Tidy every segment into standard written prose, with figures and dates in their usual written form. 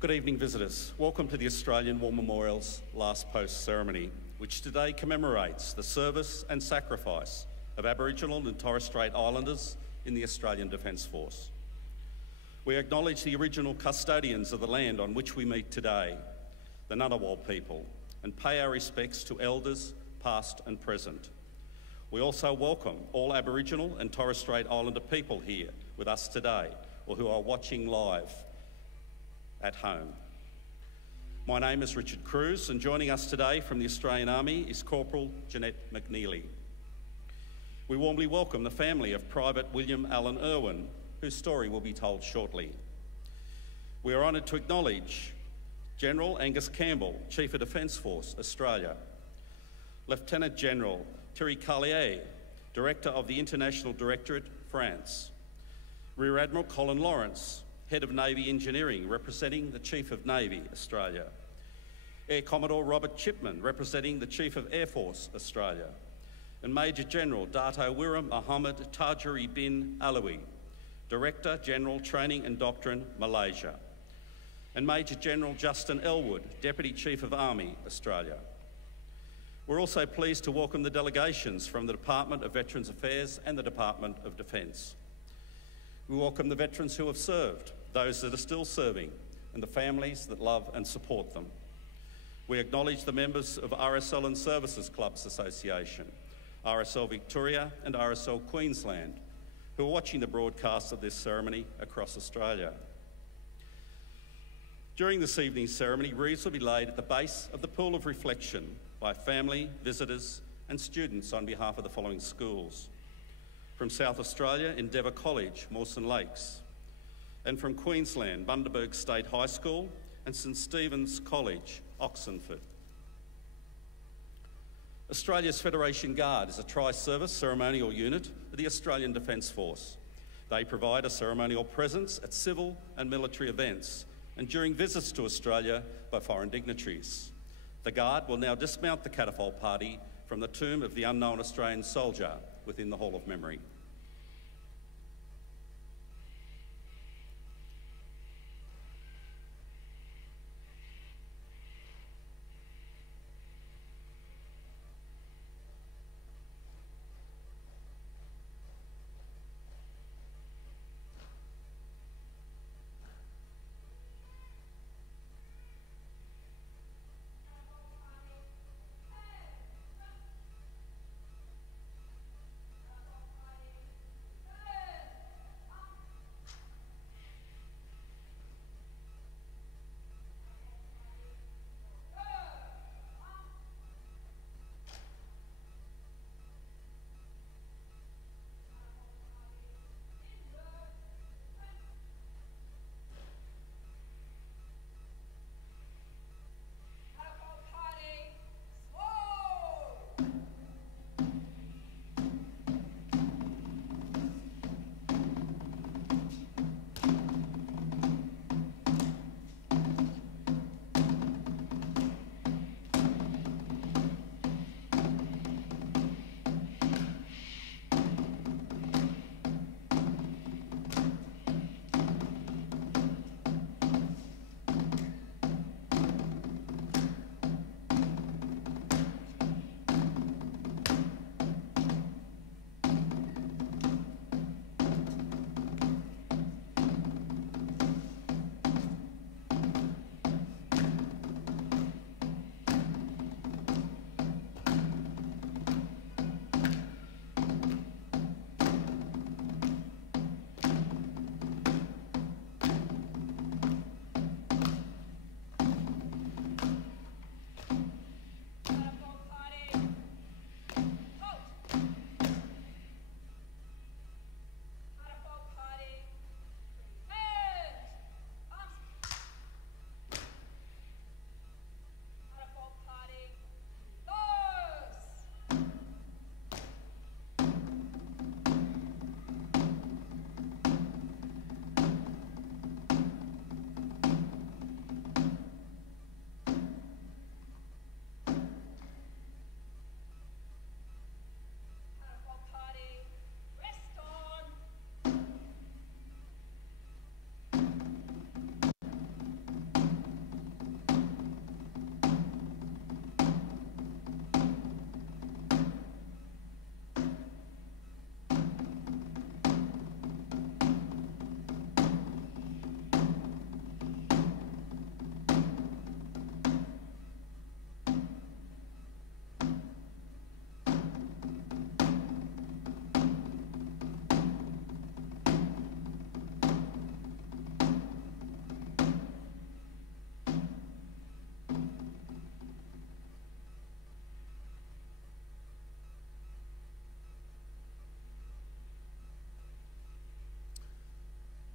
Good evening, visitors. Welcome to the Australian War Memorial's Last Post ceremony, which today commemorates the service and sacrifice of Aboriginal and Torres Strait Islanders in the Australian Defence Force. We acknowledge the original custodians of the land on which we meet today, the Ngunnawal people, and pay our respects to elders past and present. We also welcome all Aboriginal and Torres Strait Islander people here with us today, or who are watching live at home. My name is Richard Cruz, and joining us today from the Australian Army is Corporal Jeanette McNeely. We warmly welcome the family of Private William Allan Irwin, whose story will be told shortly. We are honoured to acknowledge General Angus Campbell, Chief of Defence Force, Australia, Lieutenant General Thierry Carlier, Director of the International Directorate, France, Rear Admiral Colin Lawrence, Head of Navy Engineering, representing the Chief of Navy, Australia, Air Commodore Robert Chipman, representing the Chief of Air Force, Australia, and Major General Dato Wira Muhammad Tajuri bin Alawi, Director General Training and Doctrine, Malaysia, and Major General Justin Elwood, Deputy Chief of Army, Australia. We're also pleased to welcome the delegations from the Department of Veterans Affairs and the Department of Defence. We welcome the veterans who have served, those that are still serving, and the families that love and support them. We acknowledge the members of RSL and Services Clubs Association, RSL Victoria and RSL Queensland, who are watching the broadcast of this ceremony across Australia. During this evening's ceremony, wreaths will be laid at the base of the pool of reflection by family, visitors and students on behalf of the following schools. From South Australia, Endeavour College, Mawson Lakes, and from Queensland, Bundaberg State High School and St Stephen's College, Oxenford. Australia's Federation Guard is a tri-service ceremonial unit of the Australian Defence Force. They provide a ceremonial presence at civil and military events and during visits to Australia by foreign dignitaries. The Guard will now dismount the catafalque party from the tomb of the unknown Australian soldier within the Hall of Memory.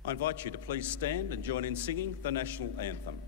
I invite you to please stand and join in singing the national anthem.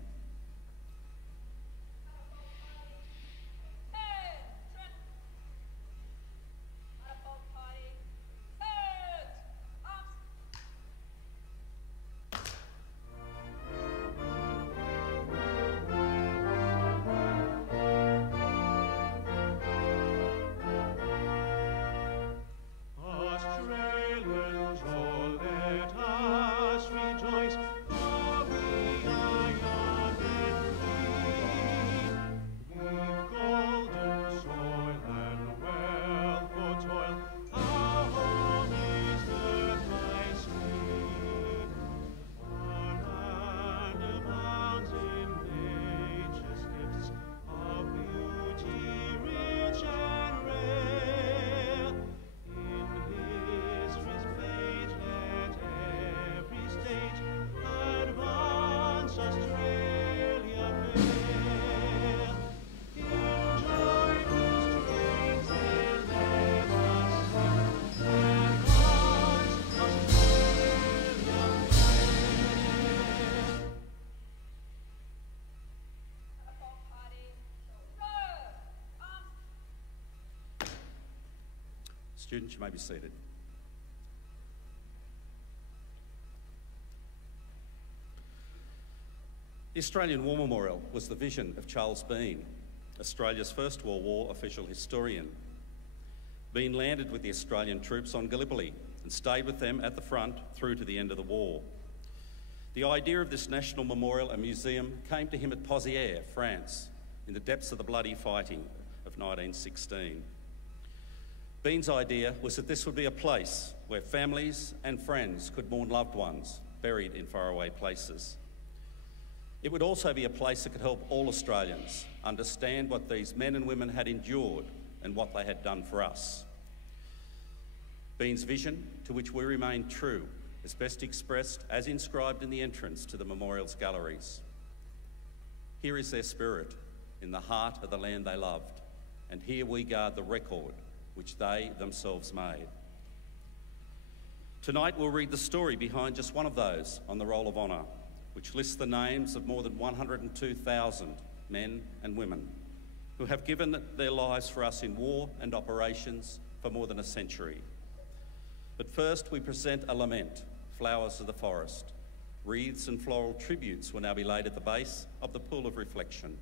Students, you may be seated. The Australian War Memorial was the vision of Charles Bean, Australia's First World War official historian. Bean landed with the Australian troops on Gallipoli and stayed with them at the front through to the end of the war. The idea of this national memorial and museum came to him at Pozières, France, in the depths of the bloody fighting of 1916. Bean's idea was that this would be a place where families and friends could mourn loved ones buried in faraway places. It would also be a place that could help all Australians understand what these men and women had endured and what they had done for us. Bean's vision, to which we remain true, is best expressed as inscribed in the entrance to the memorial's galleries. Here is their spirit, in the heart of the land they loved, and here we guard the record which they themselves made. Tonight we'll read the story behind just one of those on the Roll of Honour, which lists the names of more than 102,000 men and women who have given their lives for us in war and operations for more than a century. But first we present a lament, Flowers of the Forest. Wreaths and floral tributes will now be laid at the base of the pool of reflection.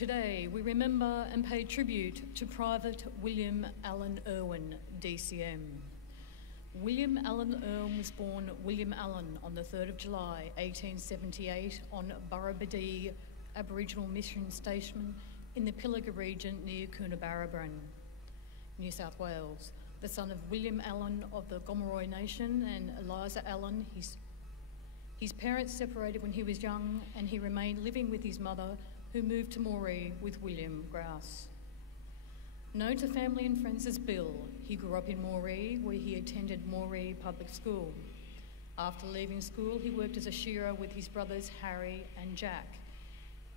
Today, we remember and pay tribute to Private William Allan Irwin, DCM. William Allan Irwin was born William Allan on the 3rd of July 1878 on Burrabidee Aboriginal Mission Station in the Pilliga region near Coonabarabran, New South Wales, the son of William Allan of the Gomeroi Nation and Eliza Allan. His parents separated when he was young, and he remained living with his mother, who moved to Moree with William Grouse. Known to family and friends as Bill, he grew up in Moree, where he attended Moree Public School. After leaving school, he worked as a shearer with his brothers Harry and Jack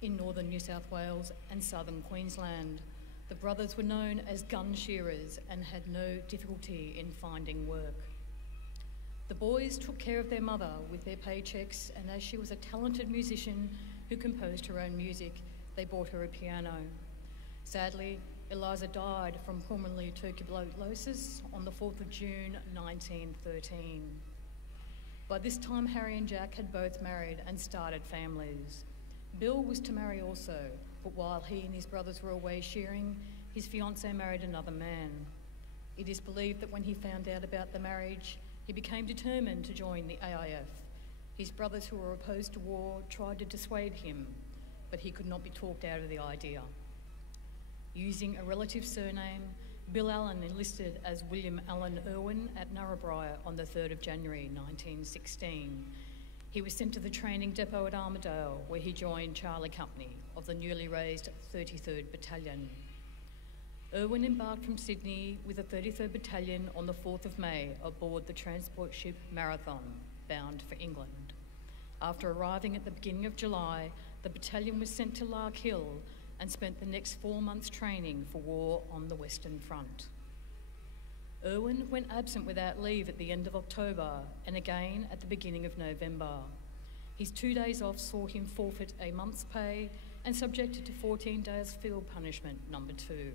in northern New South Wales and southern Queensland. The brothers were known as gun shearers and had no difficulty in finding work. The boys took care of their mother with their paychecks, and as she was a talented musician who composed her own music, they bought her a piano. Sadly, Eliza died from pulmonary tuberculosis on the 4th of June 1913. By this time, Harry and Jack had both married and started families. Bill was to marry also, but while he and his brothers were away shearing, his fiancée married another man. It is believed that when he found out about the marriage, he became determined to join the AIF. His brothers, who were opposed to war, tried to dissuade him, but he could not be talked out of the idea. Using a relative surname, Bill Allan enlisted as William Allan Irwin at Narrabri on the 3rd of January 1916. He was sent to the training depot at Armidale, where he joined Charlie Company of the newly raised 33rd Battalion. Irwin embarked from Sydney with the 33rd Battalion on the 4th of May aboard the transport ship Marathon, bound for England. After arriving at the beginning of July, the battalion was sent to Lark Hill and spent the next 4 months training for war on the Western Front. Irwin went absent without leave at the end of October and again at the beginning of November. His 2 days off saw him forfeit a month's pay and subjected to 14 days field punishment number 2.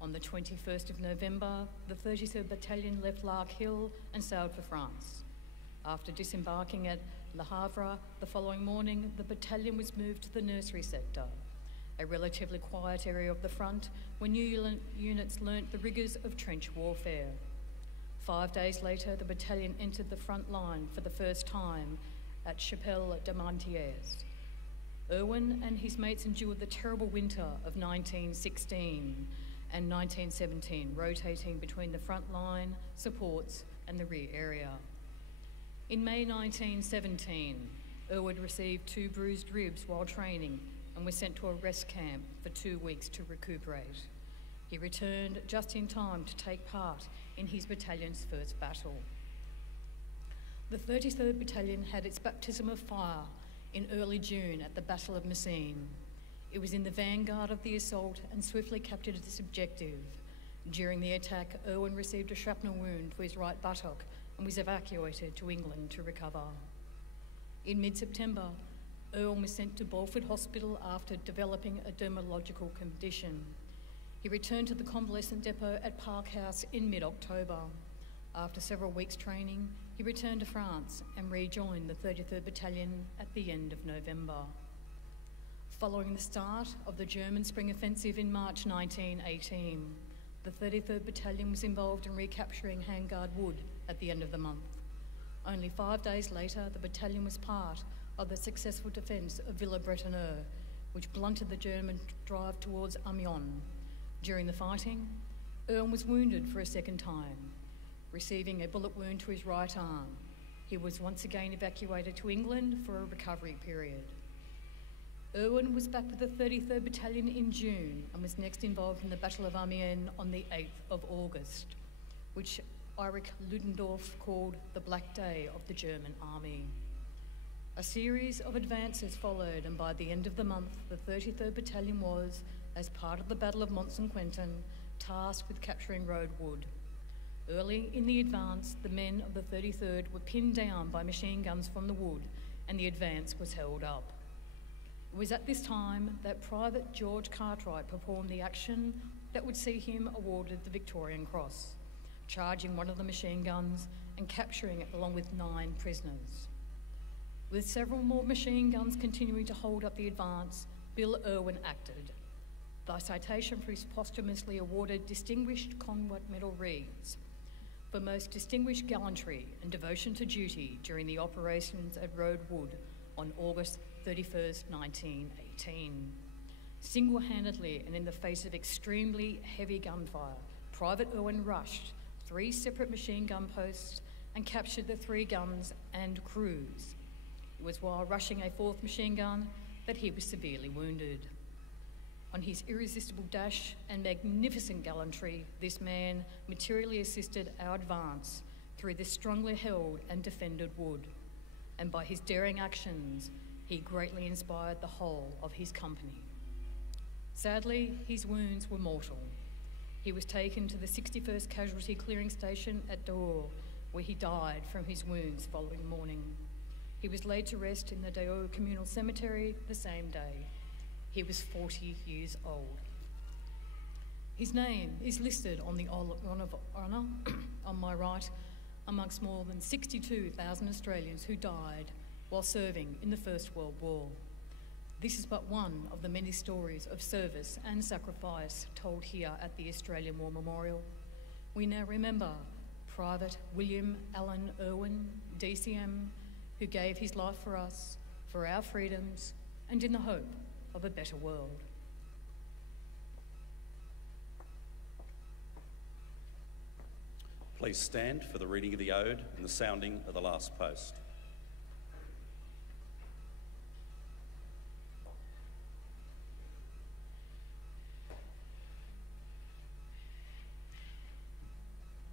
On the 21st of November, the 33rd Battalion left Lark Hill and sailed for France. After disembarking at Le Havre the following morning, the battalion was moved to the nursery sector, a relatively quiet area of the front where new units learnt the rigours of trench warfare. 5 days later, the battalion entered the front line for the first time at Chapelle de Montiers. Irwin and his mates endured the terrible winter of 1916 and 1917, rotating between the front line, supports and the rear area. In May 1917, Irwin received 2 bruised ribs while training and was sent to a rest camp for 2 weeks to recuperate. He returned just in time to take part in his battalion's first battle. The 33rd Battalion had its baptism of fire in early June at the Battle of Messines. It was in the vanguard of the assault and swiftly captured its objective. During the attack, Irwin received a shrapnel wound to his right buttock and was evacuated to England to recover. In mid-September, Irwin was sent to Bulford Hospital after developing a dermatological condition. He returned to the convalescent depot at Park House in mid-October. After several weeks' training, he returned to France and rejoined the 33rd Battalion at the end of November. Following the start of the German Spring Offensive in March 1918, the 33rd Battalion was involved in recapturing Hangard Wood at the end of the month. Only 5 days later, the battalion was part of the successful defence of Villers-Bretonneux, which blunted the German drive towards Amiens. During the fighting, Irwin was wounded for a second time, receiving a bullet wound to his right arm. He was once again evacuated to England for a recovery period. Irwin was back with the 33rd Battalion in June and was next involved in the Battle of Amiens on the 8th of August, which Erich Ludendorff called the Black Day of the German Army. A series of advances followed, and by the end of the month, the 33rd Battalion was, as part of the Battle of Mont-Saint-Quentin, tasked with capturing Road Wood. Early in the advance, the men of the 33rd were pinned down by machine guns from the wood, and the advance was held up. It was at this time that Private George Cartwright performed the action that would see him awarded the Victorian Cross, charging one of the machine guns and capturing it along with 9 prisoners. With several more machine guns continuing to hold up the advance, Bill Irwin acted. The citation for his posthumously awarded Distinguished Combat Medal reads, "For most distinguished gallantry and devotion to duty during the operations at Road Wood on August 31st, 1918. Single-handedly and in the face of extremely heavy gunfire, Private Irwin rushed 3 separate machine gun posts and captured the 3 guns and crews. It was while rushing a 4th machine gun that he was severely wounded. On his irresistible dash and magnificent gallantry, this man materially assisted our advance through this strongly held and defended wood, and by his daring actions, he greatly inspired the whole of his company. Sadly, his wounds were mortal. He was taken to the 61st Casualty Clearing Station at Daur, where he died from his wounds following morning. He was laid to rest in the Daur Communal Cemetery the same day. He was 40 years old. His name is listed on the Roll of Honour on my right amongst more than 62,000 Australians who died while serving in the First World War. This is but one of the many stories of service and sacrifice told here at the Australian War Memorial. We now remember Private William Allan Irwin, DCM, who gave his life for us, for our freedoms, and in the hope of a better world. Please stand for the reading of the ode and the sounding of the last post.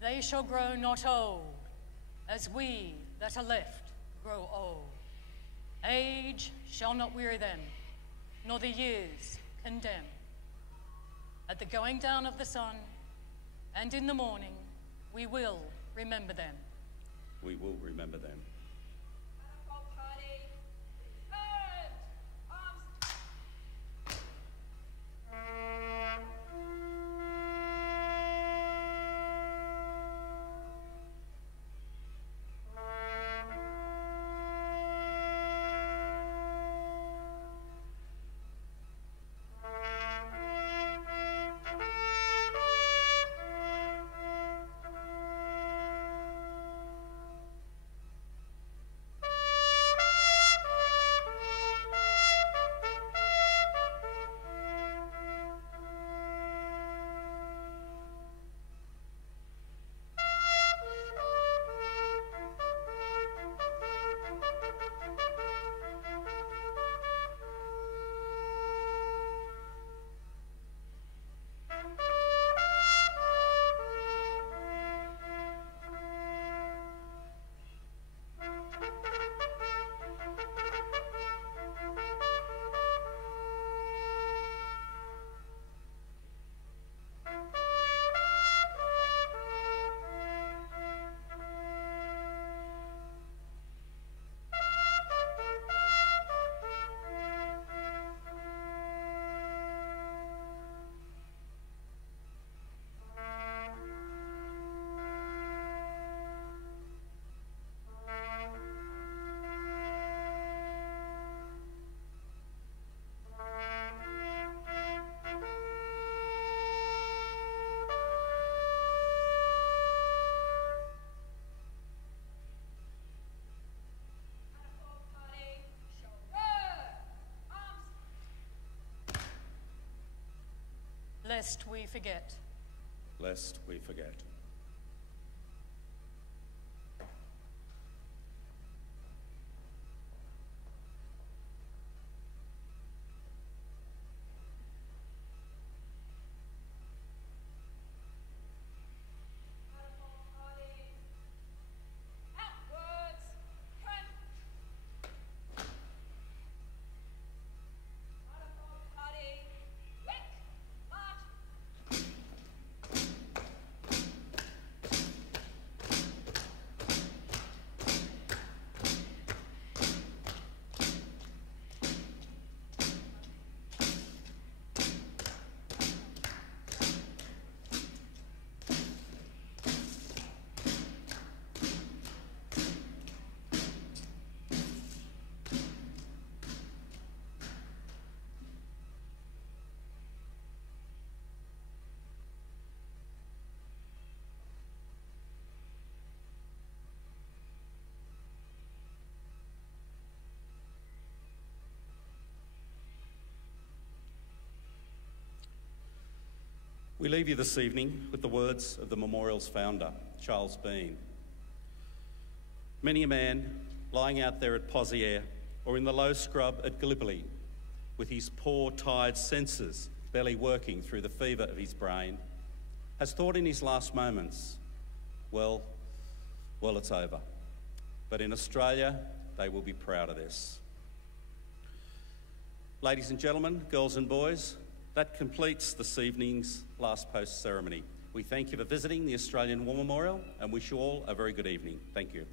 They shall grow not old, as we that are left grow old. Age shall not weary them, nor the years condemn. At the going down of the sun, and in the morning, we will remember them. We will remember them. Lest we forget. Lest we forget. We leave you this evening with the words of the memorial's founder, Charles Bean. Many a man lying out there at Poziere or in the low scrub at Gallipoli, with his poor, tired senses barely working through the fever of his brain, has thought in his last moments, well, it's over. But in Australia, they will be proud of this. Ladies and gentlemen, girls and boys, that completes this evening's last post ceremony. We thank you for visiting the Australian War Memorial and wish you all a very good evening. Thank you.